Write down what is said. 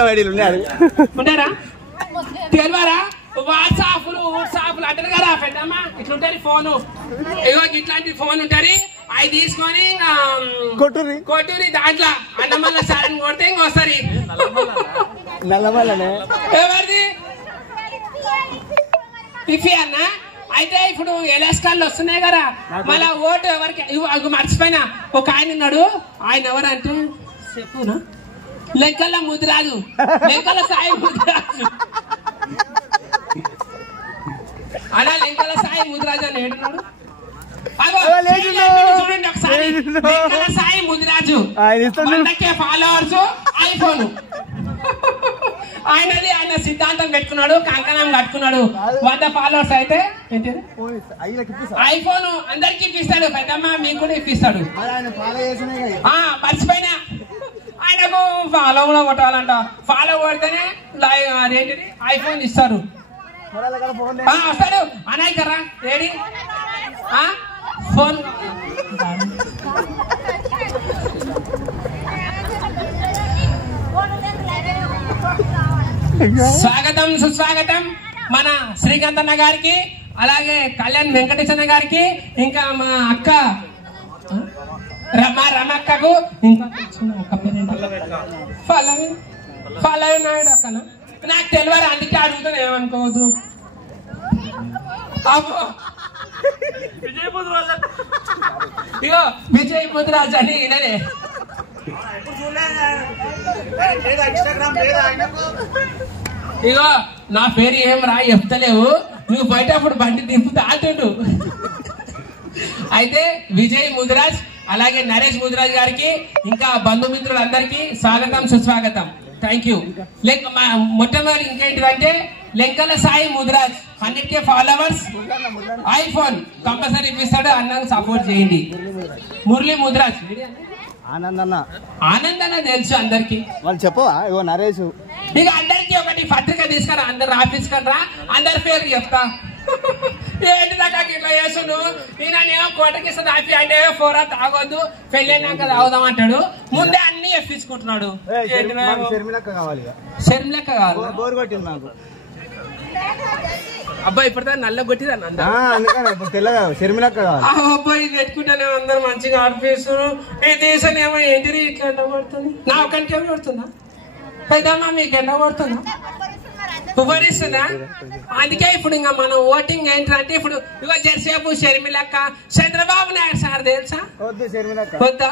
ఉంటారా తెలియరా వాట్సాప్లు అంటారు కదా పెద్దమ్మా ఇట్లుంటది ఫోను ఇగో ఇట్లాంటి ఫోన్ ఉంటది అవి తీసుకొని కొట్టురి దాంట్లో అన్నమల్ల సార్ కొడితే ఇంకోసారి ఎవరిది టిఫీ అన్న అయితే ఇప్పుడు ఎలక్షన్ వస్తున్నాయి కదా మళ్ళా ఓటు ఎవరికి మర్చిపోయినా ఒక ఆయన ఉన్నాడు ఆయన ఎవరంటే చెప్పునా లెక్కల ముదిరాజు లెక్కల సాయి ముదిరాజు అలా లెక్కల సాయి ముదిరాజు అని ఏడున్నాడు చూడండి ఒకసారి లెక్కల సాయి ముదిరాజు ఫాలోవర్స్ ఐఫోన్ ఆయన సిద్ధాంతం పెట్టుకున్నాడు కంకణం కట్టుకున్నాడు 100 ఫాలోవర్స్ అయితే ఐఫోన్ అందరికి ఇప్పిస్తాడు పెద్దమ్మ మీకు కూడా ఇప్పిస్తాడు మర్చిపోయినా ఆయనకు ఫాలో కూడా కొట్టాలంట ఫాలో కొడితేనే అదేంటిది ఐఫోన్ ఇస్తారు వస్తాడు అనాయికరా ఏడి ఫోన్ స్వాగతం సుస్వాగతం మన శ్రీకాంత్ అన్న గారికి అలాగే కళ్యాణ్ వెంకటేశన్న గారికి ఇంకా మా అక్క రమక్కకు ఇంకా పల్లవి నాయుడు అక్కన నాకు తెలియదు అందుకే అడుగుతాను ఏమనుకోవద్దు ఇగో విజయ్ ముద్రాజ్ అని ఇదే ఇగో నా పేరు ఏం రా చెప్తలేవు నువ్వు బయటప్పుడు బండి దింపుతా అంటుండు అయితే విజయ్ ముద్రాజ్ అలాగే నరేష్ ముద్రాజ్ గారికి ఇంకా బంధుమిత్రులందరికీ స్వాగతం సుస్వాగతం థ్యాంక్ యూ మొట్టమొదటి ఇంకేంటిదంటే లెక్కల Sai Mudraj 100K followers iPhone compulsory ఇప్పిస్తాడు అన్నకు సపోర్ట్ చేయండి మురళి ముద్రాజ్ ఆనందన్న తెలుసు అందరికి వాళ్ళు చెప్పవా ఇగో నరేష్ ఇక అందరికి ఒకటి పత్రిక తీసుకురా అందరు రాపించుకురా అందరి పేరు చెప్తా ఏంటి దాకా ఇట్లా చేస్తుండు నేనేమో కోటకిస్తా రాపి అంటే 4 తాగొద్దు పెళ్ళైనాక తాగుదాం అంటాడు ముందే అన్ని ఎప్పించుకుంటున్నాడు షర్మిలక్క కావాలి అబ్బాయి ఇప్పుడు నల్ల కొట్టిదా అబ్బాయి పెట్టుకుంటానే అందరు మంచిగా ఆడిపిస్తారు ఈ దేశం ఏమో ఏంటి ఇట్లా ఎండ పడుతుంది నా ఒక్కరికి ఏమి పడుతుందా పెద్దమ్మా మీకు ఎండ పడుతుందా ఉపరిస్తుందా అందుకే ఇప్పుడు ఇంకా మనం ఓటింగ్ ఏంటంటే ఇప్పుడు ఇగో జెర్సేపు షర్మిలక్క చంద్రబాబు నాయుడు సార్ తెలుసా వద్దా